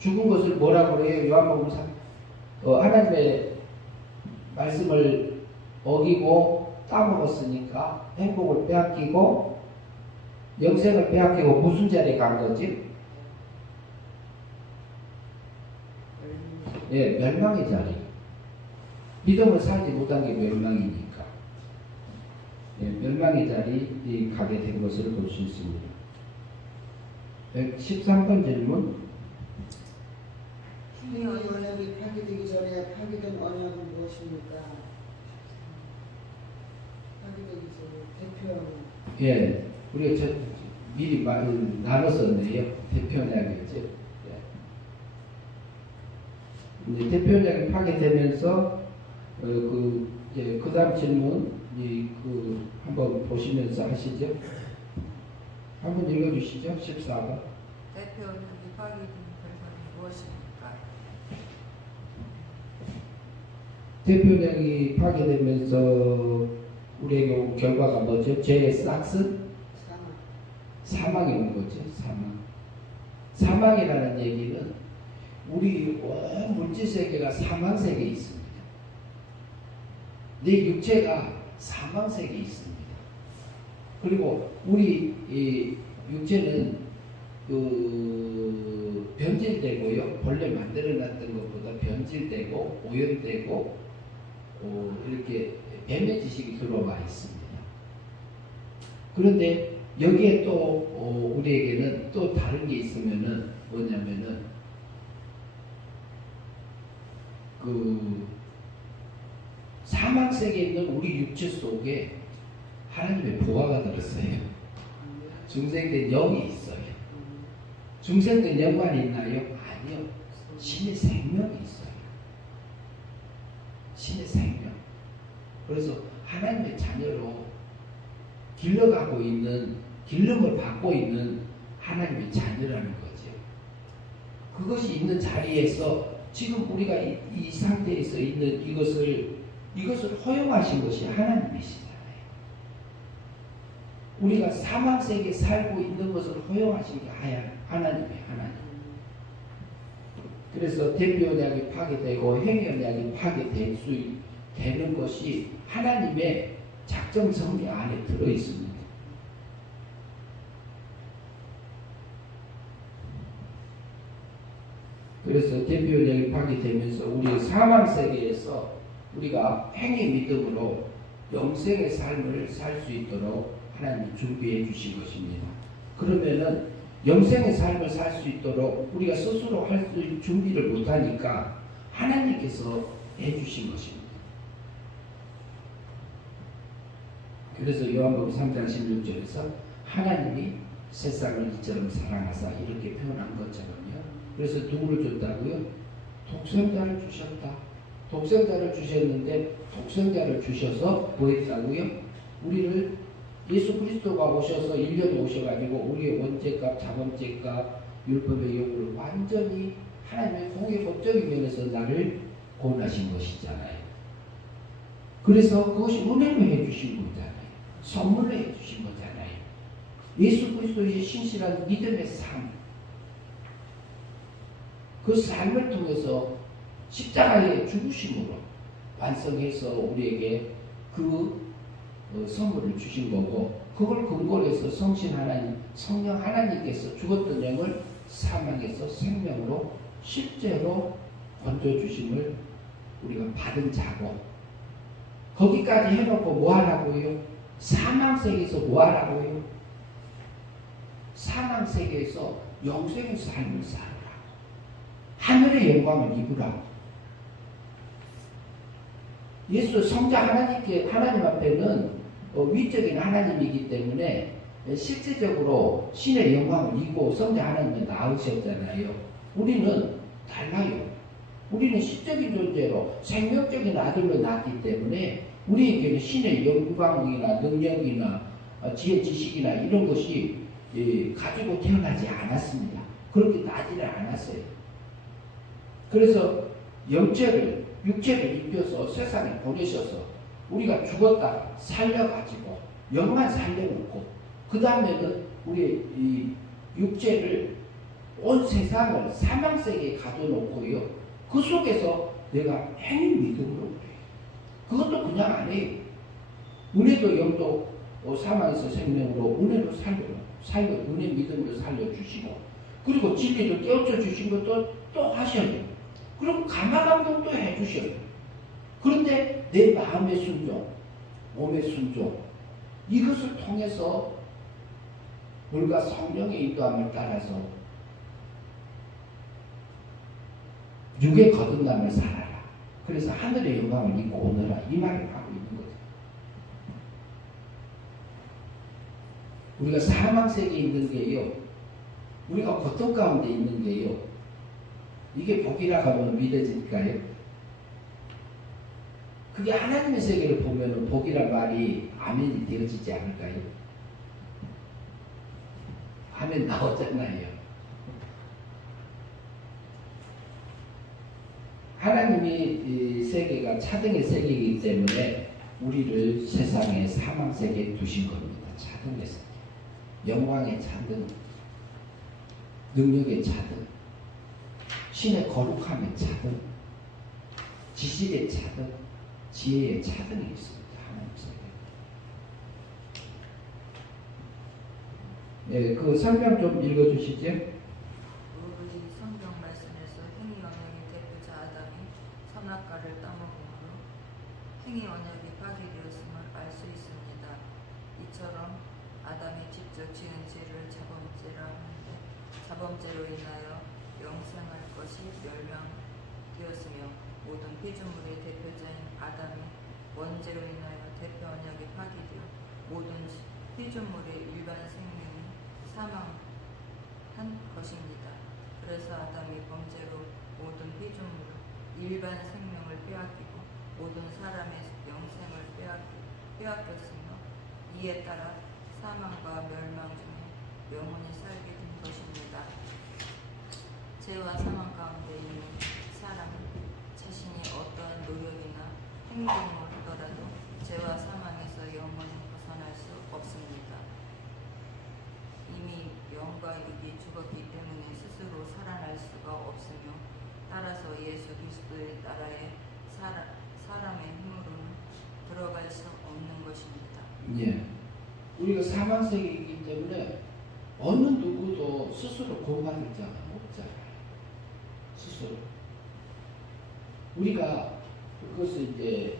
죽은 것을 뭐라고 그래요? 요한복음 3. 하나님의 말씀을 어기고 따먹었으니까 행복을 빼앗기고 영생을 빼앗기고 무슨 자리에 간 거지? 예, 멸망의 자리. 믿음을 살지 못한 게 멸망이니까. 예, 멸망의 자리에 가게 된 것을 볼 수 있습니다. 113번 질문. 이 언약이 파괴되기 전에 파괴된 언약은 무엇입니까? 파괴되기 전에 대표하는. 예, 우리가 미리 나눴었네요. 대표 언약이었죠. 이제 대표 언약이 파괴되면서 그 다음 질문 한번 보시면서 하시죠. 한번 읽어주시죠. 14번. 대표 언약이 파괴된 결과는 무엇입니까? 대표 언약이 파괴되면서 우리에게 온 결과가 뭐죠? 죄의 싹스? 사망이 온 거죠. 사망이라는 얘기는 우리 온 물질 세계가 사망 세계에 있습니다. 내 육체가 사망 세계에 있습니다. 그리고 우리 육체는 변질되고요. 본래 만들어놨던 것보다 변질되고 오염되고 이렇게 뱀의 지식이 들어와 있습니다. 그런데 여기에 또 우리에게는 또 다른 게 있으면은 뭐냐면은 사망 세계에 있는 우리 육체 속에 하나님의 보화가 들었어요. 중생된 영이 있어요. 중생된 영만 있나요? 아니요. 신의 생명이 있어요. 신의 생명. 그래서 하나님의 자녀로 길러가고 있는, 길름을 받고 있는 하나님의 자녀라는 거죠. 그것이 있는 자리에서 지금 우리가 이 상태에서 있는 이것을 허용하신 것이 하나님이시잖아요. 우리가 사망 세계에 살고 있는 것을 허용하신 게 하나님. 그래서 대표 언약이 파괴되고 행위 언약이 파괴되는 것이 하나님의 작정 성리 안에 들어 있습니다. 그래서 대표 언약이 파괴되면서 우리 사망 세계에서 우리가 행위 믿음으로 영생의 삶을 살 수 있도록 하나님이 준비해 주신 것입니다. 그러면은 영생의 삶을 살 수 있도록 우리가 스스로 할 수 있는 준비를 못하니까 하나님께서 해주신 것입니다. 그래서 요한복음 3장 16절에서 하나님이 세상을 이처럼 사랑하사 이렇게 표현한 것처럼요. 그래서 누구를 줬다고요? 독생자를 주셨다. 독생자를 주셨는데 독생자를 주셔서 뭐 했다고요? 우리를 예수 그리스도가 오셔서 1년에 오셔가지고 우리의 원죄값, 자범죄값, 율법의 요구를 완전히 하나님의 공의 법적인 면에서 나를 구원하신 것이잖아요. 그래서 그것이 은혜로 해주신 거잖아요. 선물로 해주신 거잖아요. 예수 그리스도의 신실한 믿음의 삶, 그 삶을 통해서 십자가의 죽으심으로 완성해서 우리에게 그 선물을 주신 거고, 그걸 근거로 해서 성신 하나님, 성령 하나님께서 죽었던 영을 사망에서 생명으로 실제로 건져주심을 우리가 받은 자고, 거기까지 해놓고 뭐 하라고요? 사망세계에서 뭐 하라고요? 사망세계에서 영생의 삶을 살으라. 하늘의 영광을 입으라. 예수 성자 하나님 앞에는 위적인 하나님이기 때문에 실제적으로 신의 영광을 입고 성자 하나님을 낳으셨잖아요. 우리는 달라요. 우리는 시적인 존재로 생명적인 아들로 낳았기 때문에 우리에게는 신의 영광이나 능력이나 지혜 지식이나 이런 것이 가지고 태어나지 않았습니다. 그렇게 나지를 않았어요. 그래서 육체를 입혀서 세상에 보내셔서 우리가 죽었다 살려가지고 영만 살려놓고 그 다음에는 우리의 이 육체를 온 세상을 사망세계에 가둬놓고요. 그 속에서 내가 행위 믿음으로 그래. 그것도 그냥 안 해요. 은혜도 영도 사망에서 생명으로 은혜로 은혜 믿음으로 살려주시고, 그리고 진리를 깨우쳐 주신 것도 또 하셔요. 그리고 감화 감동도 해주셔요. 그런데 내 마음의 순종, 몸의 순종, 이것을 통해서 우리가 성령의 인도함을 따라서 육의 거듭남을 살아라. 그래서 하늘의 영광을 입고 오너라. 이 말을 하고 있는 거죠. 우리가 사망 세계에 있는 게요, 우리가 고통 가운데 있는 게요, 이게 복이라 하면 믿어질까요? 그게 하나님의 세계를 보면 복이란 말이 아멘이 되어지지 않을까요? 아멘 나오잖아요. 하나님이 이 세계가 차등의 세계이기 때문에 우리를 세상의 사망 세계에 두신 겁니다. 차등의 세계. 영광의 차등, 능력의 차등, 신의 거룩함의 차등, 지식의 차등, 지혜의 차등이 있습니다. 하나님 세계. 네, 그 설명 좀 읽어주시죠. 우리 성경 말씀에서 행위 언약의 대표자 아담이 선악과를 따먹음으로 행위 언약이 파괴되었음을 알 수 있습니다. 이처럼 아담이 직접 지은 죄를 자범죄라 하는데 자범죄로 인하여 영생할 것이 멸망되었으며 모든 피조물의 대표자인 아담이 원죄로 인하여 대표 언약이 파괴되어 모든 피조물의 일반 생명이 사망한 것입니다. 그래서 아담이 범죄로 모든 피조물 일반 생명을 빼앗기고 모든 사람의 영생을 빼앗겼으며 이에 따라 사망과 멸망 중에 영원히 살게 된 것입니다. 죄와 사망 가운데 있는 사람은 자신이 어떠한 노력이나 행동을 하더라도 죄와 사망에서 영원히 벗어날 수 없습니다. 이미 영과 육이 죽었기 때문에 스스로 살아날 수가 없으며 따라서 예수 그리스도의 나라에 사람의 힘으로는 들어갈 수 없는 것입니다. 예. 우리가 사망 세계이기 때문에 어느 누구도 스스로 구원받을 자가 없잖아요. 스스로. 우리가 그것을 이제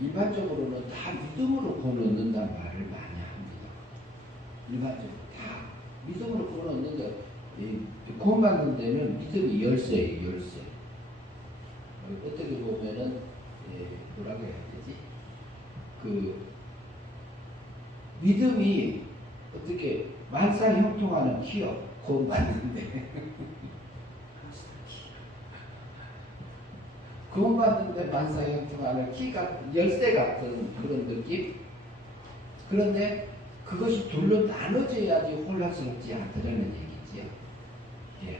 일반적으로는 다 믿음으로 구원 얻는다는 말을 많이 합니다. 일반적으로 다 믿음으로 구원 얻는데, 구원받는 데는 믿음이 열쇠예요. 열쇠. 어떻게 보면은 뭐라고 해야 되지? 그 믿음이 어떻게 만사형통하는 키요. 구원받는데 구원받는데 만사형통하는 키가 열쇠 같은 그런 느낌. 그런데 그것이 둘로 나눠져야지 혼란스럽지 않다는 얘기지요. 예.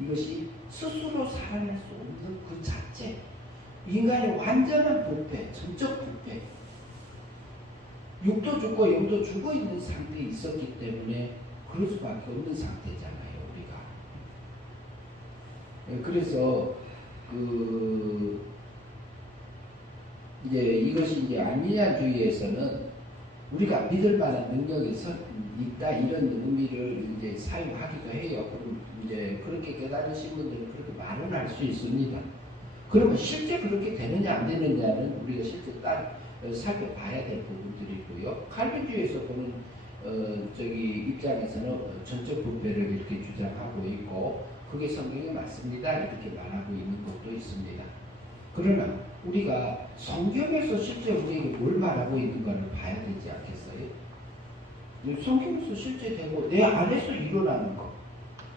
이것이 스스로 살아낼 수 없는 그 자체. 인간의 완전한 부패, 전적 부패. 육도 죽고 영도 죽어 있는 상태에 있었기 때문에 그럴 수밖에 없는 상태잖아요, 우리가. 그래서 이제 이것이 이제 아미냐주의에서는 우리가 믿을 만한 능력이 있다 이런 의미를 이제 사용하기도 해요. 그럼 이제 그렇게 깨달으신 분들은 그렇게 말은 할 수 있습니다. 그러면 실제 그렇게 되느냐 안 되느냐는 우리가 실제 살펴봐야 될 부분들이고요. 칼빈주의에서 보는 입장에서는 전적 부패를 이렇게 주장하고 있고 그게 성경에 맞습니다 이렇게 말하고 있는 것도 있습니다. 그러나 우리가 성경에서 실제 우리에게 뭘 말하고 있는가를 봐야 되지 않겠어요? 성경에서 실제 되고 내 안에서 일어나는 거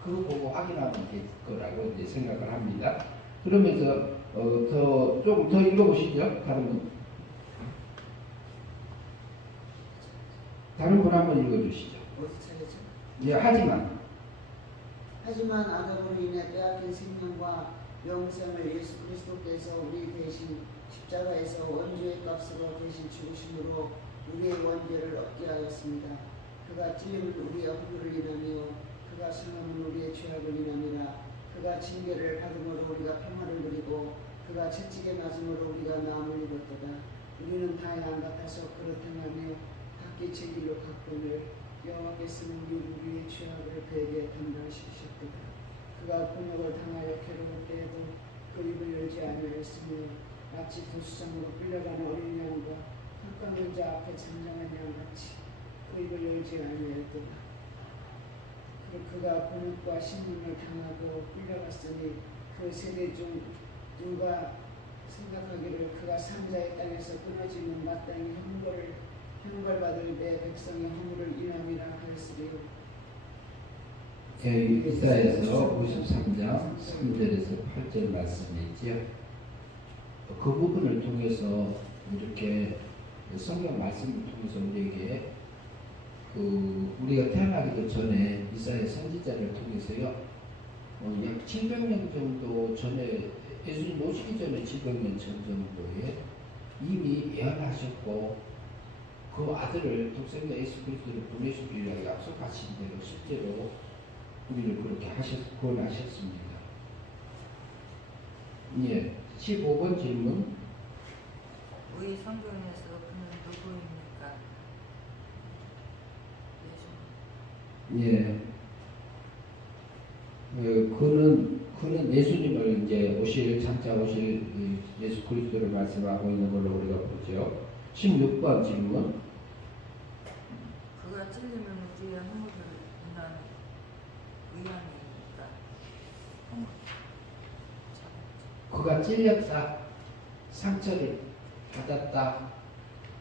그거 보고 확인하면 될 거라고 이제 생각을 합니다. 그러면서 조금 더 읽어보시죠. 다른 분 한번 읽어주시죠. 어디 차례죠? 예, 하지만 아담으로 인해 빼앗긴 생명과 영생을 예수 그리스도께서 우리 대신 십자가에서 원죄의 값으로 대신 죽으심으로 우리의 원죄를 얻게 하였습니다. 그가 찔림을 우리의 허물을 인하며 그가 상함은 우리의 죄악을 인함이라. 그가 징계를 받음으로 우리가 평화를 누리고 그가 채찍에 맞음으로 우리가 나음을 입었도다. 우리는 다 양 같아서 그릇 행하며 각기 제 길로 각본을 여호와께서는 우리의 죄악을 그에게 담당시키셨도다. 그가 곤욕을 당하여 괴로울 때에도 그 입을 열지 아니하였으며 마치 도수장으로 끌려가는 어린 양과 흙깎는 자 앞에 잠잠한 양같이 그 입을 열지 아니하였도다. 그가 곤욕과 신문을 당하고 끌려갔으니 그 세대 중 누가 생각하기를 그가 산자의 땅에서 끊어지는 마땅히 형벌받을 내 백성의 허물을 인함이라 하였으리요. 이사야서 53장 3절에서 8절 말씀이지요. 그 부분을 통해서 이렇게 성경 말씀을 통해서 우리에게 우리가 태어나기도 전에 이사야 선지자를 통해서요, 약 700년 정도 전에, 예수님 오시기 전에 700년 전 정도에 이미 예언하셨고 그 아들을 독생자 예수 그리스도를 보내시리라고 약속하신 대로 실제로 우리를 그렇게 구원하셨습니다. 예, 15번 질문. 우리 성경에서 그는 누구입니까? 예. 그는 예수님을 이제 장차 오실 예수 그리스도를 말씀하고 있는 걸로 우리가 보죠. 16번 질문. 그가 찔리면 우리의 허물을 인한 의함이니까. 그가 찔렸다. 상처를 받았다.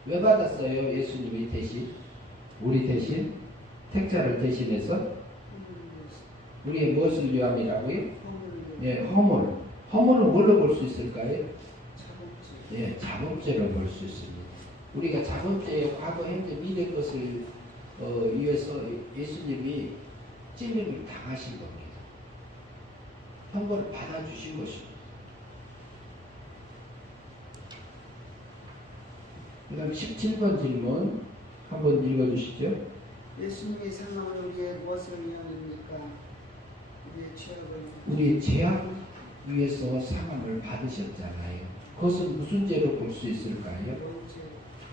왜 받았어요? 예수님이 대신, 우리 대신, 택자를 대신해서 우리의 무엇을 위함이라고요? 예, 허물. 허물을 뭘로 볼 수 있을까요? 예, 자범죄로 볼 수 있습니다. 우리가 자범죄의 과거, 현재, 미래 것을 위해서 예수님이 찔림을 당하신 겁니다. 형벌을 받아주신 것입니다. 그 다음 17번 질문 한번 읽어주시죠. 예수님이 상함은 우리의 무엇을 위함입니까? 우리의 죄악을. 우리 죄악 위해서 상함을 받으셨잖아요. 그것은 무슨 죄로 볼 수 있을까요?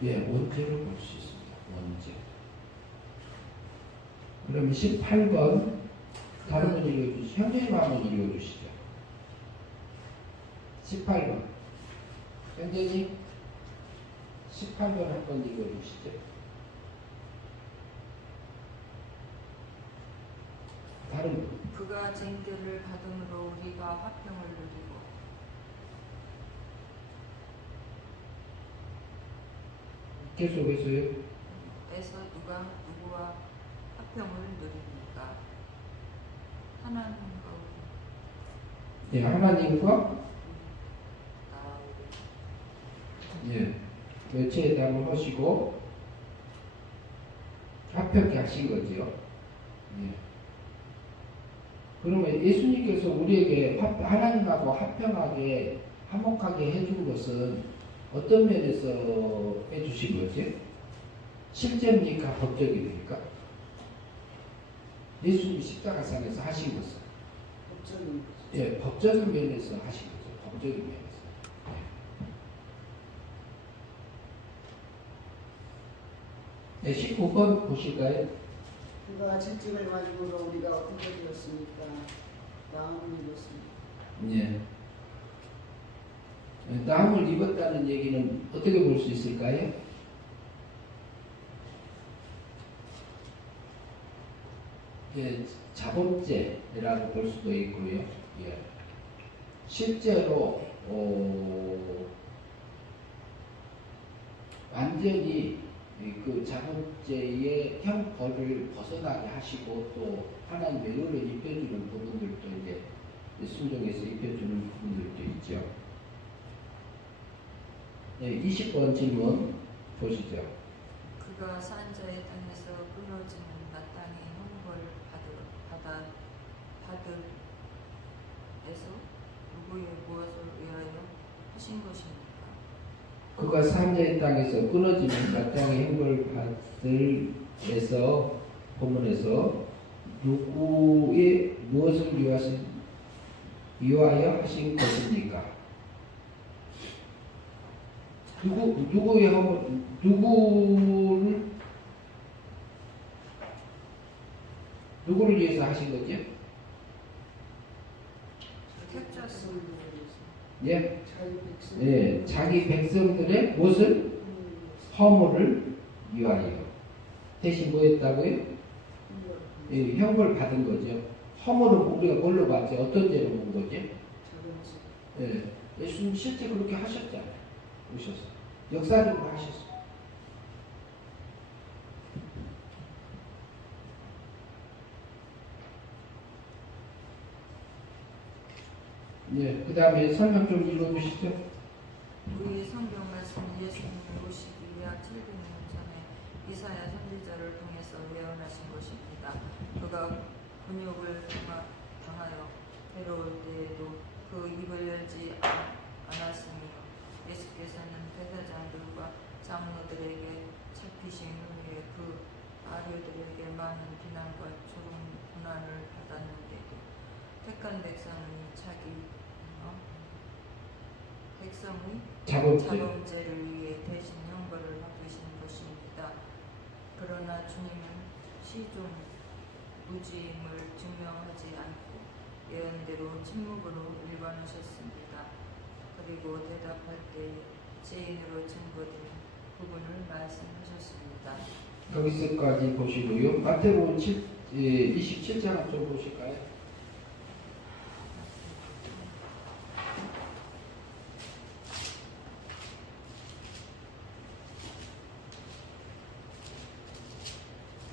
예, 원죄로 볼 수 있습니다. 원죄. 그러면 18번 다른 분 읽어주시죠. 현재님 한번 읽어주시죠. 18번 현재님 18번 한번 읽어주시죠. 다른 분. 그가 징계를 받음으로 우리가 화평을 누리고 계속해서요. 에서 누구와 화평을 누립니까? 하나님과 예, 하나님과 우리. 예, 외체에 담을 하시고 합평케 하신 거지요. 예. 그러면 예수님께서 우리에게 하나님하고 화평하게 화목하게 해준 것은 어떤 면에서 해주신 거지? 실제입니까? 법적입니까? 예수님이 십자가상에서 하신 것은 법적인 예, 법적인 면에서 하신 거죠. 법적인 면에서. 네, 19번 보실까요? 그가 채찍을 맞음으로 우리가 어떻게 되었습니까? 나음을 입었습니다. 예. 나음을 입었다는 얘기는 어떻게 볼 수 있을까요? 예, 자범죄라고 볼 수도 있고요. 예. 실제로 완전히 그 자범죄의 형벌을 벗어나게 하시고 또 하나님의 의를 입혀주는 부분들도 이제 순종에서 입혀주는 부분들도 있죠. 네, 20번 질문 보시죠. 그가 산자의 땅에서 끊어지는 마땅히 형벌 받을에서 누구의 무엇을 위하여 하신 것입니까? 그가 산자의 땅에서 끊어지는 마땅히 형벌 받을에서 본문에서 누구의 무엇을 위하여 하신 것입니까? 누구의 허물, 누구를 위해서 하신 거죠? 택자수 예, 자기 백성. 예, 자기 백성들의 무엇을 허물을 위하여 대신 뭐 했다고요? 예, 형벌 받은 거죠. 허물은 우리가 뭘로 받죠? 어떤 죄로 본 거죠? 예, 예수님 실제 그렇게 하셨잖아요. 오셨어요. 역사적으로 하셨어요. 예, 그 다음에 설명 좀 읽어주시죠. 우리 성경 말씀 예수님이 오시기 약 700년 전에 이사야 선지자를 통해서 예언하신 것입니다. 그가 근육을 당하여 괴로울 때에도 그 입을 열지 않았으며 예수께서는 대제사장들과 장로들에게 잡히신 후에 그 아류들에게 많은 비난과 조롱 고난을 받았는데도 택한 백성이 자기 백성의 자범죄를 위해 대신 형벌을 받으신 것입니다. 그러나 주님은 시종 무지임을 증명하지 않고 예언대로 침묵으로 일관하셨습니다. 그리고 대답할 때 죄인으로 증거된 부분을 말씀하셨습니다. 여기서까지 보시고요. 마태복음 27장을 좀 보실까요?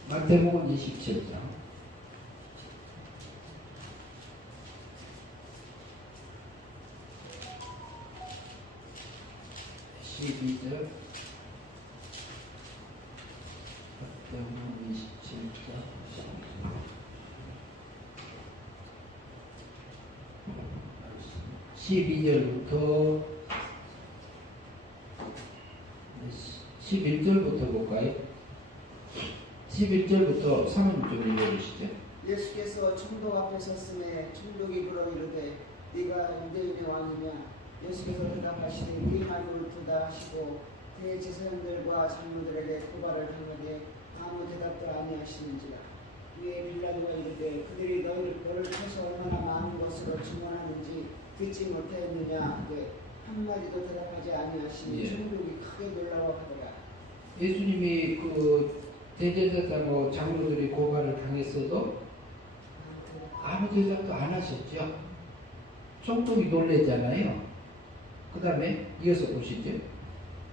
마태복음 27장 12절 마태복음 27장 12절부터 11절부터 볼까요? 11절부터 3절 좀 읽어주시죠. 예수께서 총독 앞에 섰음에 총독이 물어 이르되 네가 유대인의 왕이냐? 예수께서 대답하시되 네 말이 옳도다 하시고 대제사장들과 장로들에게 고발을 하는데 아무 대답도 아니하시는지라. 위에 빌라도가 이르되 그들이 너를 쳐서 얼마나 많은 것으로 증언하는지 듣지 못하였느냐 하되 한마디도 대답하지 아니하시니 예. 총독이 크게 놀라워하더라. 예수님이 그 대제사장과 장로들이 고발을 당했어도 아무 대답도 안 하셨죠. 총독이 놀랬잖아요. 그 다음에 이어서 보시죠.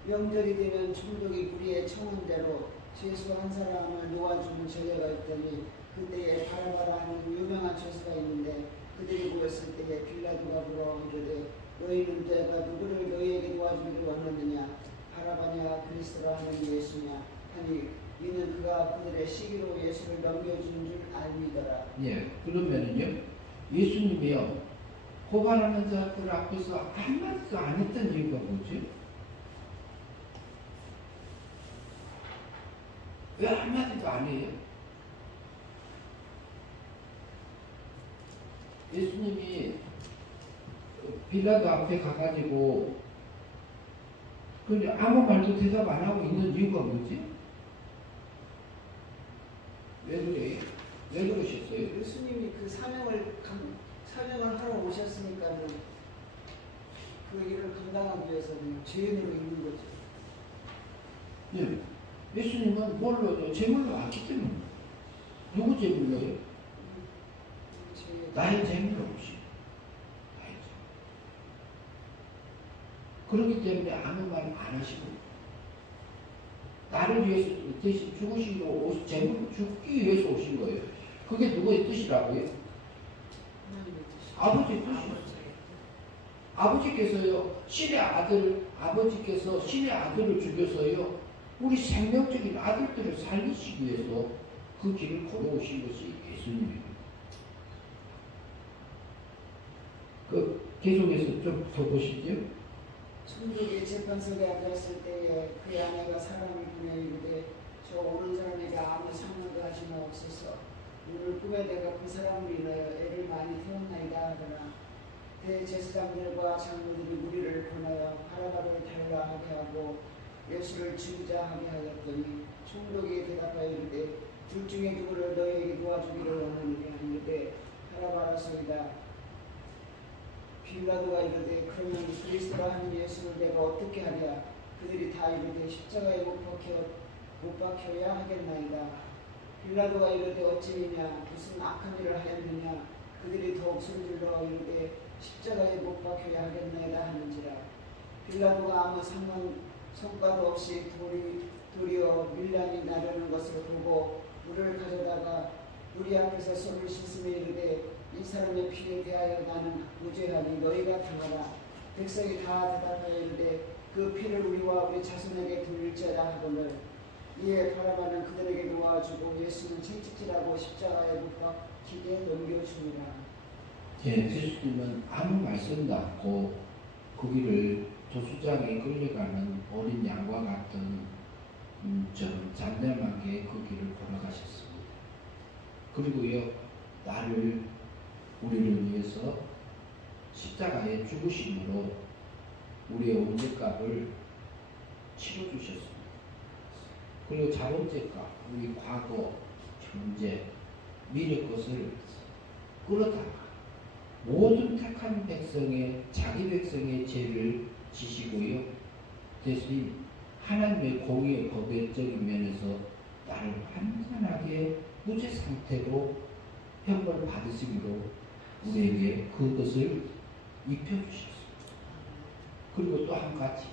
명절이 되면 총독이 무리의 청원대로 죄수 한 사람을 놓아주는 제례가 있더니 그때에 바라바라 하는 유명한 죄수가 있는데 그들이 모였을 때에 빌라도가 물어 이르되 너희는 내가 누구를 너희에게 놓아주기를 원하느냐? 바라바냐 그리스도라 하는 예수냐? 하니 이는 그가 그들의 시기로 예수를 넘겨주는 줄 알미더라. 예, 그러면은요, 예수님이요, 고발하는 자들 앞에서 한마디도 안 했던 이유가 뭐죠? 왜 한마디도 안 해요? 예수님이 빌라도 앞에 가가지고 근데 아무 말도 대답 안 하고 있는 이유가 뭐지? 왜 그래요? 왜 그러셨어요? 예수님이 그 사명을 하러 오셨으니까는 그 일을 감당하기 위해서는 죄인으로 있는 거죠. 네. 예수님은 뭘로? 제물로 왔기 때문에. 누구 제물로요? 나의 제물로 오시. 나의 제물. 그렇기 때문에 아무 말 안 하시고 나를 위해서 대신 죽으시고 제물로 죽기 위해서 오신 거예요. 그게 누구의 뜻이라고요? 아버지의 뜻이요. 아버지께서요, 아버지께서 신의 아들을 죽여서요, 우리 생명적인 아들들을 살리시기 위해서 그 길을 걸어오신 것이 예수님입니다. 계속해서 좀 더 보시죠. 총독이 재판석에 앉았을 때에 그의 아내가 사람을 보내 이르되 저 오는 사람에게 아무 상관도 하시나 없소서. 눈을 꿈에 내가 그 사람을 인하여 애를 많이 태웠나이다 하더라. 대제사장들과 장로들이 무리를 보내어 바라바를 달라하게 하고 예수를 죽이자 하게 하였더니 총독이 대답하여 이르되 둘 중에 누구를 너희에게 도와주기를 원하느냐 이르되 바라바라소이다. 빌라도가 이르되 그러면 그리스도라 하는 예수를 내가 어떻게 하랴. 그들이 다 이르되 십자가에 못 박혀야 하겠나이다. 빌라도가 이르되 어찌니냐 무슨 악한 일을 하였느냐. 그들이 더욱 소리질러 이르되 십자가에 못 박혀야 하겠나이다 하는지라. 빌라도가 아무 성과도 없이 도리어 밀란이 나르는 것을 보고 물을 가져다가 우리 앞에서 손을 씻으며 이르되 이 사람의 피에 대하여 나는 무죄하니 너희가 당하라. 백성이 다 대답하여 이르되 그 피를 우리와 우리 자손에게 돌릴지어다 하거늘. 이에 바라바는 그들에게 놓아주고 예수는 채찍질하고 십자가에 못 박히게 넘겨주니라. 예수님은 아무 말씀도 않고 그 길을 조수장에 끌려가는 어린 양과 같은 좀 잠잠하게 그 길을 걸어가셨습니다. 그리고요, 우리를 위해서 십자가에 죽으심으로 우리의 온죄값을 치러주셨습니다. 그리고 자본죄값, 우리 과거, 현재, 미래 것을 끌어다가 모든 택한 자기 백성의 죄를 지시고요, 대신 하나님의 공의의 법적인 면에서 나를 완전하게 무죄 상태로 형벌을 받으심으로 우리에게 그것을 입혀주셨습니다. 그리고 또 한 가지,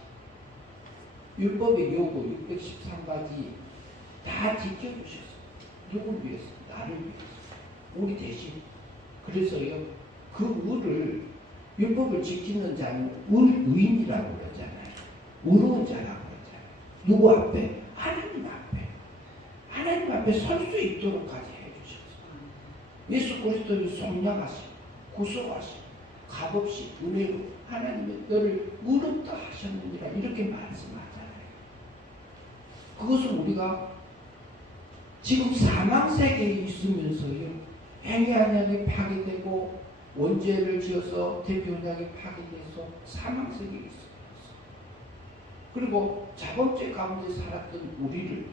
율법의 요구 613가지 다 지켜주셨습니다. 누굴 위해서? 나를 위해서. 우리 대신. 그래서요, 그 의를, 율법을 지키는 자는 의인이라고 그러잖아요. 의로운 자라고 그러잖아요. 누구 앞에? 하나님 앞에. 하나님 앞에 설 수 있도록까지 해주셨어요. 예수 그리스도를 속량하시고 구속하시고 값없이 은혜로 하나님의 너를 의롭다 하셨느니라 이렇게 말씀하잖아요. 그것을 우리가 지금 사망세계에 있으면서요, 행위한양이 파괴되고 원죄를 지어서 대표원양이 파괴돼서 사망세계에 있어요. 그리고 자범죄 가운데 살았던 우리를,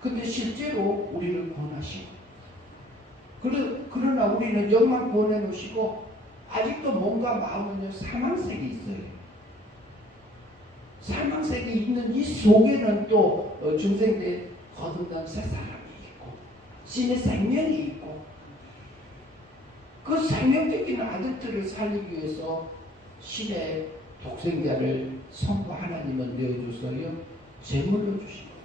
근데 실제로 우리를 구원하시고, 그러나 우리는 영만 보내놓으시고 아직도 몸과 마음은요, 사망세계에 있어요. 사망세계에 있는 이 속에는 또 중생대 거듭난 새 사람이 있고 신의 생명이 있고, 그 생명적인 아들들을 살리기 위해서 신의 독생자를 성부 하나님은 내어줘서요, 제물로 주신 겁니다.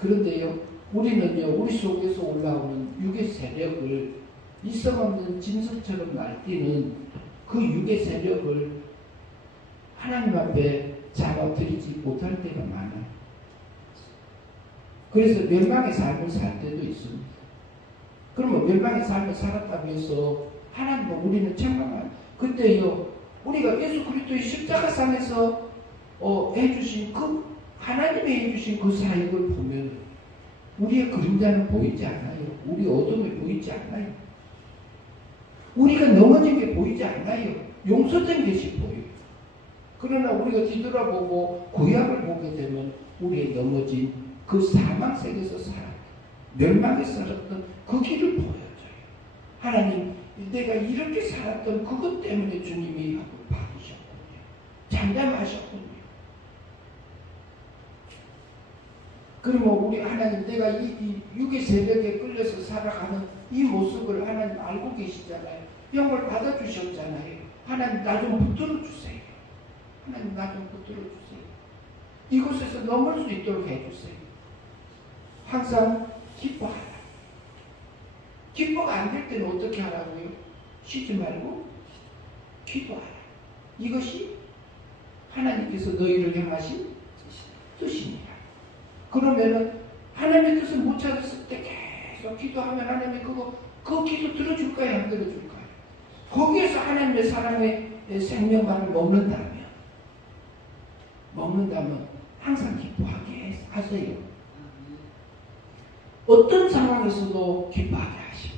그런데요, 우리는요, 우리 속에서 올라오는 육의 세력을, 이성 없는 짐승처럼 날뛰는 그 육의 세력을 하나님 앞에 잡아들이지 못할 때가 많아요. 그래서 멸망의 삶을 살 때도 있습니다. 그러면 멸망의 삶을 살았다고 해서 하나님과 우리는 책망하는, 그때요, 우리가 예수 그리스도의 십자가상에서 해주신 그 하나님이 해주신 그 사역을 보면 우리의 그림자는 보이지 않아요. 우리 어둠이 보이지 않아요. 우리가 넘어진 게 보이지 않아요. 용서된 것이 보여요. 그러나 우리가 뒤돌아보고 구약을 보게 되면 우리의 넘어진 그 사망세계에서 살았던, 멸망에 살았던 그 길을 보여줘요. 하나님, 내가 이렇게 살았던 그것 때문에 주님이 받으셨군요. 잠잠하셨군요. 그러면 우리 하나님, 내가 이 육의 세력에 끌려서 살아가는 이 모습을 하나님 알고 계시잖아요. 영을 받아주셨잖아요. 하나님, 나 좀 붙들어 주세요. 하나님, 나 좀 붙들어 주세요. 이곳에서 넘을 수 있도록 해주세요. 항상 기뻐하라. 기뻐가 안 될 때는 어떻게 하라고요? 쉬지 말고 기도하라. 이것이 하나님께서 너희를 향하신 뜻입니다. 그러면은 하나님의 뜻을 못 찾았을 때 계속 기도하면 하나님이 그 기도 들어줄까요? 안 들어줄까요? 거기에서 하나님의 사랑의 생명감을 먹는다면 항상 기뻐하게 하세요. 어떤 상황에서도 기뻐하게 하시고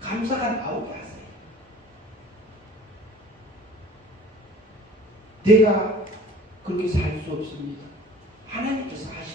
감사가 나오게 하세요. 내가 그렇게 살 수 없습니다. 하나님께서 하시고